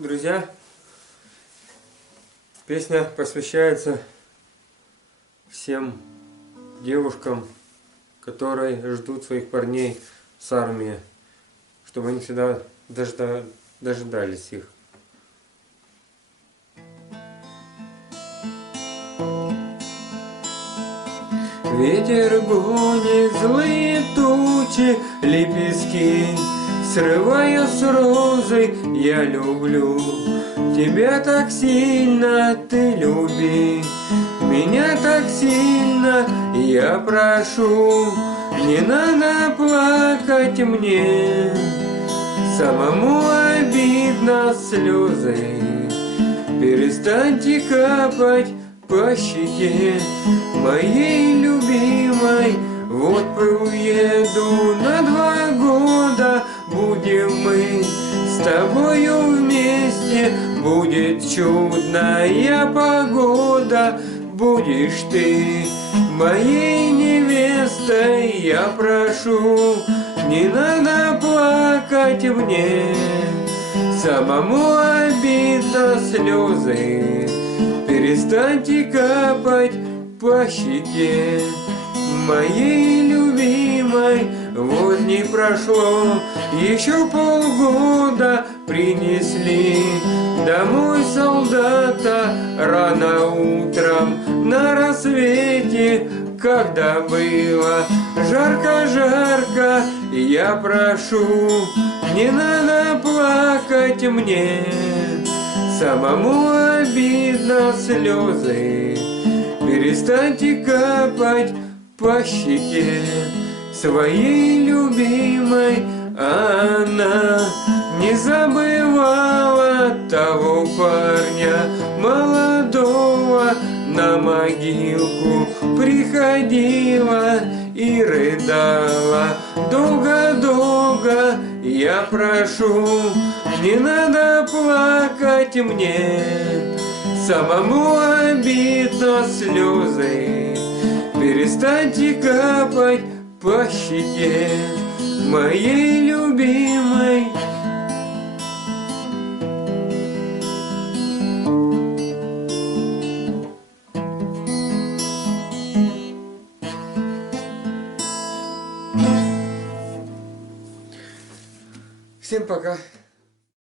Друзья, песня посвящается всем девушкам, которые ждут своих парней с армии, чтобы они всегда дожидались их. Ветер гонит злые тучи, лепестки, срывая с розой, я люблю тебя так сильно, ты люби меня так сильно, я прошу, не надо плакать мне, самому обидно слезы, перестаньте капать по щеке моей любимой. Вот уеду на 2 года, будем мы с тобою вместе, будет чудная погода, будешь ты моей невестой, я прошу, не надо плакать мне, самому обидно слезы, перестаньте капать по щеке моей любимой. Вот не прошло еще полгода, принесли домой солдата рано утром на рассвете, когда было жарко-жарко, я прошу, не надо плакать мне, самому обидно слезы, перестаньте капать по щеке своей любимой. Она не забывала того парня молодого, на могилку приходила и рыдала долго-долго. Я прошу, не надо плакать мне, самому обидно слезы, перестаньте капать по щеке моей любимой. Всем пока.